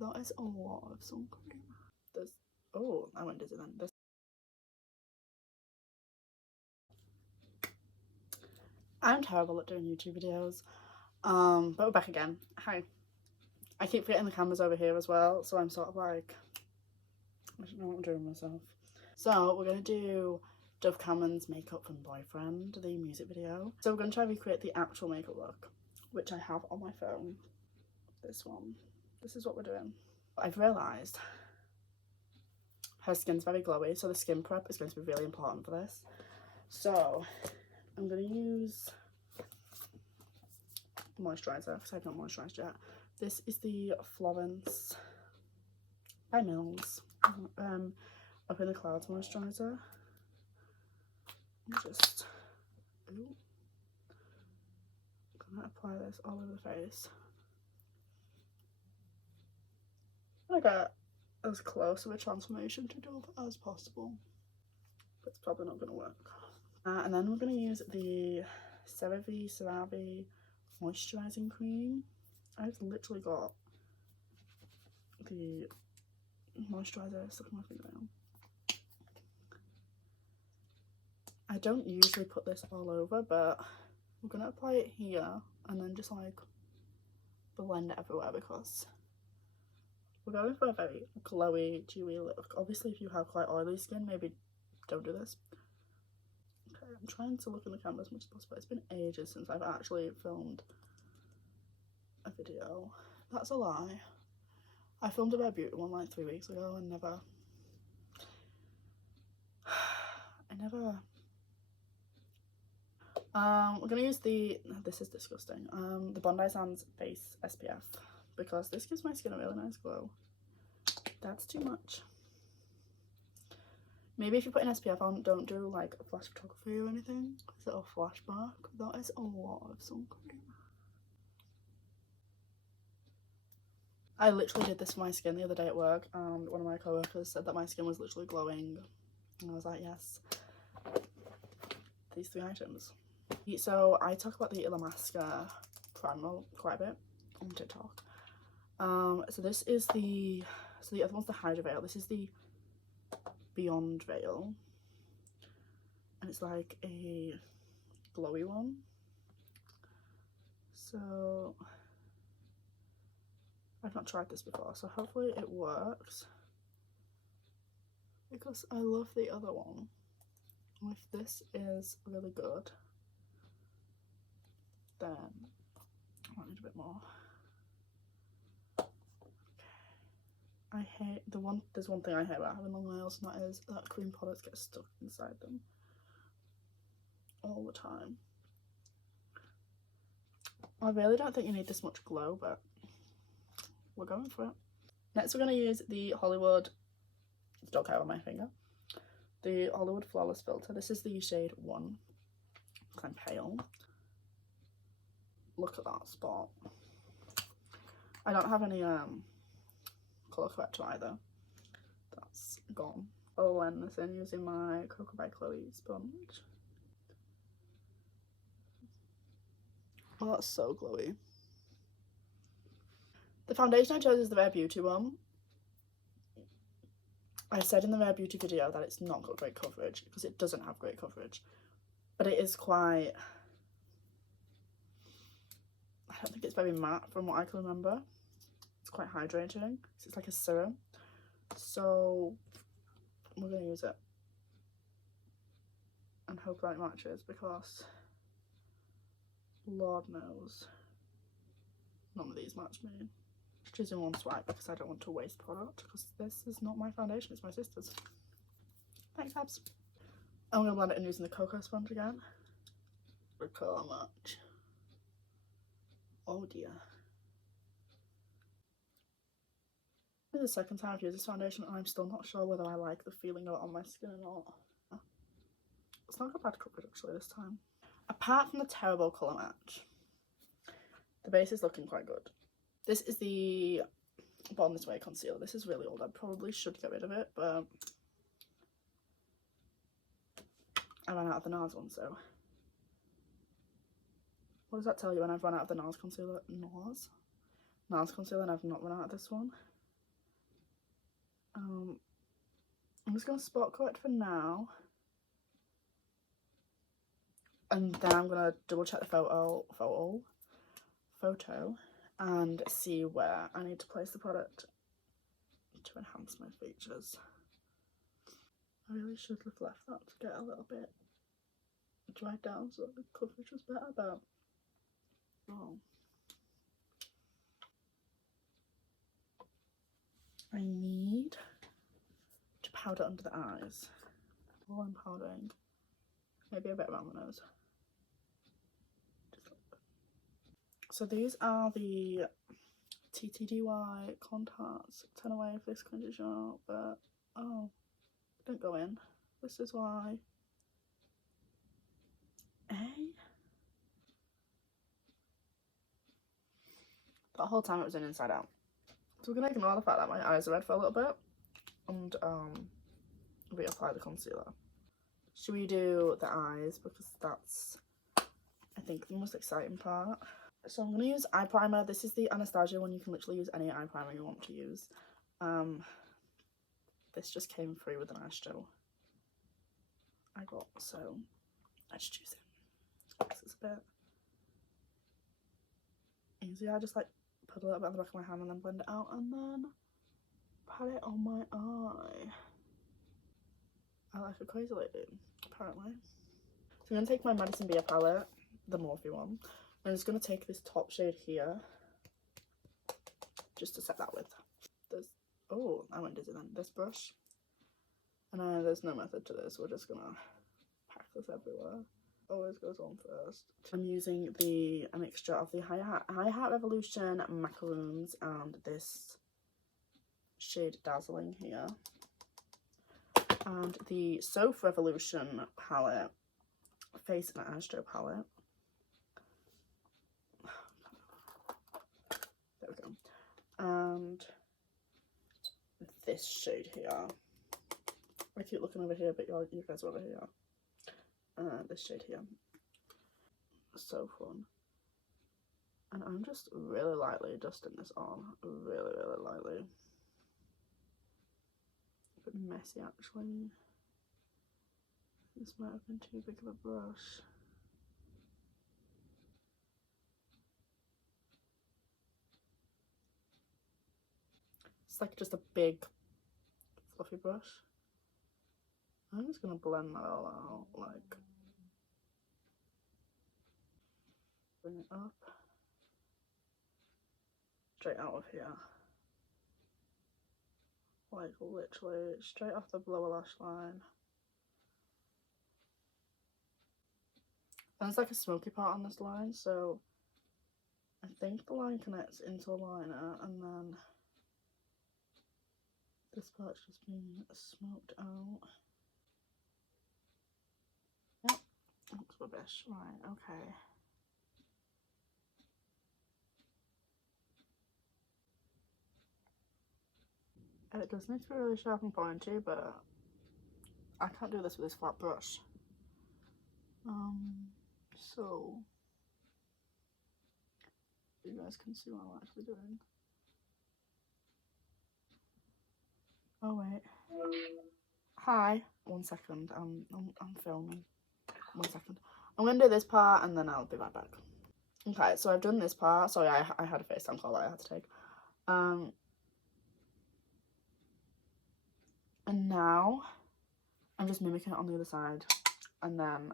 That is a lot of sun cream. There's, oh, I went dizzy then. This, I'm terrible at doing YouTube videos. But we're back again. Hi. I keep forgetting the camera's over here as well, so I'm sort of like, I don't know what I'm doing myself. So we're gonna do Dove Cameron's Makeup from Boyfriend, the music video. So we're gonna try to recreate the actual makeup look, which I have on my phone. This one. This is what we're doing. I've realised her skin's very glowy, so the skin prep is going to be really important for this. So I'm gonna use moisturizer because I've not moisturised yet. This is the Florence by Mills Up in the Clouds moisturizer. I'm just gonna apply this all over the face. I get as close of a transformation to Dove as possible, but it's probably not gonna work. And then we're gonna use the cerave moisturizing cream. I've literally got the moisturizer stuck in my fingernail. I don't usually put this all over, but we're gonna apply it here and then just like blend it everywhere because we're going for a very glowy, dewy look. Obviously, if you have quite oily skin, maybe don't do this. Okay, I'm trying to look in the camera as much as possible. It's been ages since I've actually filmed a video. That's a lie. I filmed a Bare Beauty one like 3 weeks ago and never we're gonna use the, this is disgusting, the Bondi Sands Face SPF because this gives my skin a really nice glow. That's too much. Maybe if you put an SPF on, don't do like flash photography or anything because it'll flash back. That is a lot of sun cream. I literally did this for my skin the other day at work and one of my co-workers said that my skin was literally glowing and I was like, yes, these 3 items. So I talk about the Illamasqua primer quite a bit on TikTok. So this is the, so the other one's the Hydra Veil. This is the Beyond Veil and it's like a glowy one. So I've not tried this before, so hopefully it works because I love the other one. If this is really good, then I might need a bit more. I hate the one, there's one thing I hate about having long nails, and that is that cream products get stuck inside them all the time. I really don't think you need this much glow, but we're going for it. Next we're going to use the Hollywood, don't care on my finger, the Hollywood Flawless Filter. This is the shade 1 because I'm pale. Look at that spot. I don't have any colour corrector either. That's gone. I'll blend this in using my Cocoa by Chloe sponge. Oh, that's so glowy. The foundation I chose is the Rare Beauty one. I said in the Rare Beauty video that it's not got great coverage because it doesn't have great coverage, but it is quite, I don't think it's very matte from what I can remember. It's quite hydrating, it's like a serum, so we're going to use it and hope that it matches because Lord knows none of these match me. Just using one swipe because I don't want to waste product because this is not my foundation, it's my sister's. Thanks, Abs. I'm going to blend it in using the cocoa sponge again. Look how much. Oh dear. This is the second time I've used this foundation and I'm still not sure whether I like the feeling of it on my skin or not. It's not got bad coverage actually this time. Apart from the terrible colour match, the base is looking quite good. This is the Born This Way concealer. This is really old. I probably should get rid of it, but I ran out of the NARS one, so. What does that tell you when I've run out of the NARS concealer? NARS concealer and I've not run out of this one? I'm just going to spot correct for now. And then I'm going to double check the photo and see where I need to place the product to enhance my features. I really should have left that to get a little bit dried down so the coverage was better, but I need to powder under the eyes. While I'm powdering, maybe a bit around the nose. So these are the TTDY contacts. Turn away if this cringes you out, but oh, don't go in. This is why. That whole time it was in inside out. So we're gonna ignore the fact that my eyes are red for a little bit and reapply the concealer. Should we do the eyes, because that's, I think, the most exciting part. So I'm going to use eye primer. This is the Anastasia one. You can literally use any eye primer you want to use. This just came free with an eye gel I got, so I just use it. This is a bit easy. I just like put a little bit on the back of my hand and then blend it out and then pat it on my eye. I like a crazy lady, apparently. So I'm going to take my Madison Beer palette, the Morphe one. I'm just going to take this top shade here, just to set that with. There's, oh, I went dizzy then. This brush. And there's no method to this. We're just going to pack this everywhere. Always goes on first. I'm using a mixture of the Hi Hat Revolution macaroons and this shade Dazzling here. And the Soph Revolution palette, face and eyeshadow palette. There we go. And this shade here. I keep looking over here, but you guys are over here. This shade here. So fun. And I'm just really lightly dusting this on. Really, really lightly. A bit messy, actually. This might have been too big of a brush. It's like just a big fluffy brush. I'm just gonna blend that all out, like bring it up straight out of here, like literally straight off the lower lash line. And there's like a smoky part on this line, so I think the line connects into a liner and then this part's just being smoked out. Yep, looks rubbish. Right, okay. It does need to be really sharp and pointy, but I can't do this with this flat brush. So you guys can see what I'm actually doing. Oh wait. Hi. 1 second. I'm filming. 1 second. I'm gonna do this part and then I'll be right back. Okay, so I've done this part. Sorry, I had a FaceTime call that I had to take. And now I'm just mimicking it on the other side, and then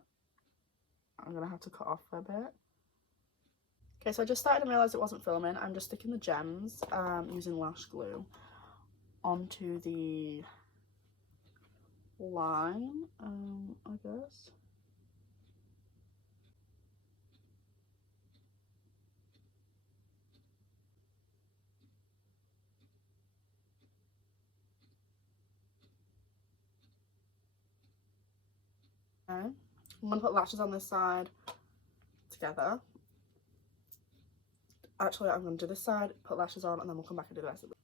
I'm gonna have to cut off for a bit. Okay, so I just started and realised it wasn't filming. I'm just sticking the gems using lash glue onto the line, I guess. Okay, I'm gonna put lashes on this side together. Actually, I'm gonna do this side, put lashes on, and then we'll come back and do the rest of it.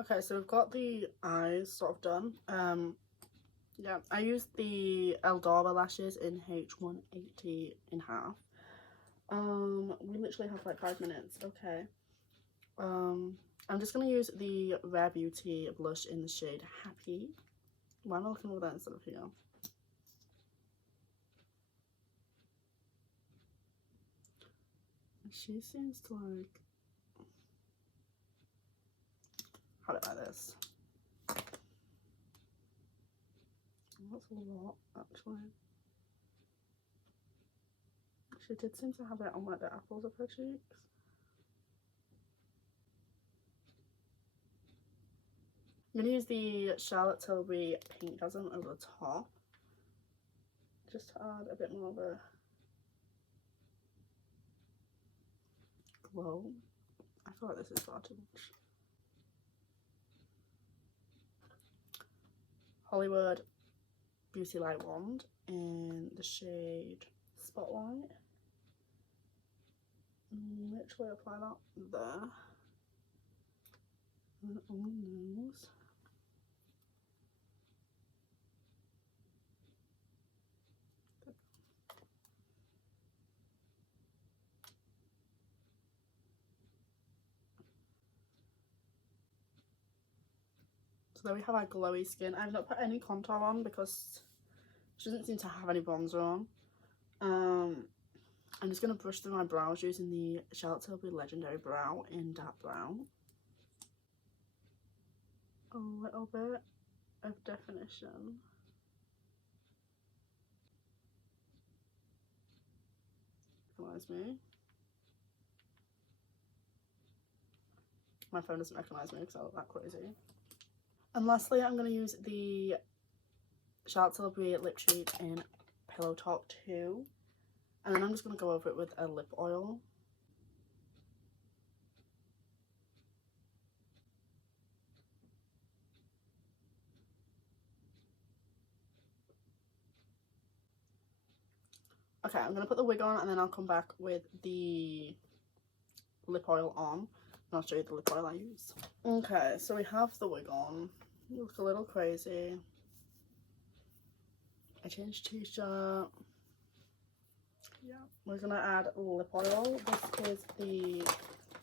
Okay, so we've got the eyes sort of done. Yeah, I used the Eldora lashes in H180 in half. We literally have like 5 minutes. Okay. I'm just going to use the Rare Beauty blush in the shade Happy. Why am I looking over there instead of here? She seems to like have it like this. That's a lot, actually. She did seem to have it on like the apples of her cheeks. I'm going to use the Charlotte Tilbury Pinkgasm over the top, just to add a bit more of a glow. I feel like this is far too much. Hollywood Beauty Light Wand in the shade Spotlight. Literally apply that there. And on the nose. So there we have our glowy skin. I've not put any contour on because she doesn't seem to have any bronzer on. I'm just going to brush through my brows using the Charlotte Tilbury Legendary Brow in dark brown. A little bit of definition. Recognise me. My phone doesn't recognise me because I look that crazy. And lastly, I'm going to use the Charlotte Tilbury Lip Cheat in Pillow Talk 2. And then I'm just going to go over it with a lip oil. Okay, I'm going to put the wig on and then I'll come back with the lip oil on. And I'll show you the lip oil I use. Okay, so we have the wig on. You look a little crazy. I changed t-shirt. Yeah, we're going to add lip oil. This is the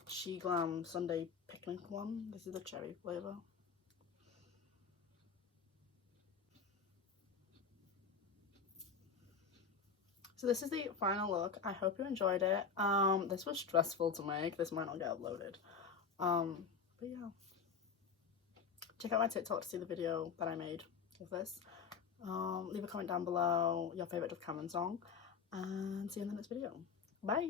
SHEGLAM Sunday Picnic one. This is the cherry flavour. So this is the final look. I hope you enjoyed it. This was stressful to make. This might not get uploaded. But yeah. Check out my TikTok to see the video that I made of this. Leave a comment down below your favourite Dove Cameron song. And see you in the next video. Bye!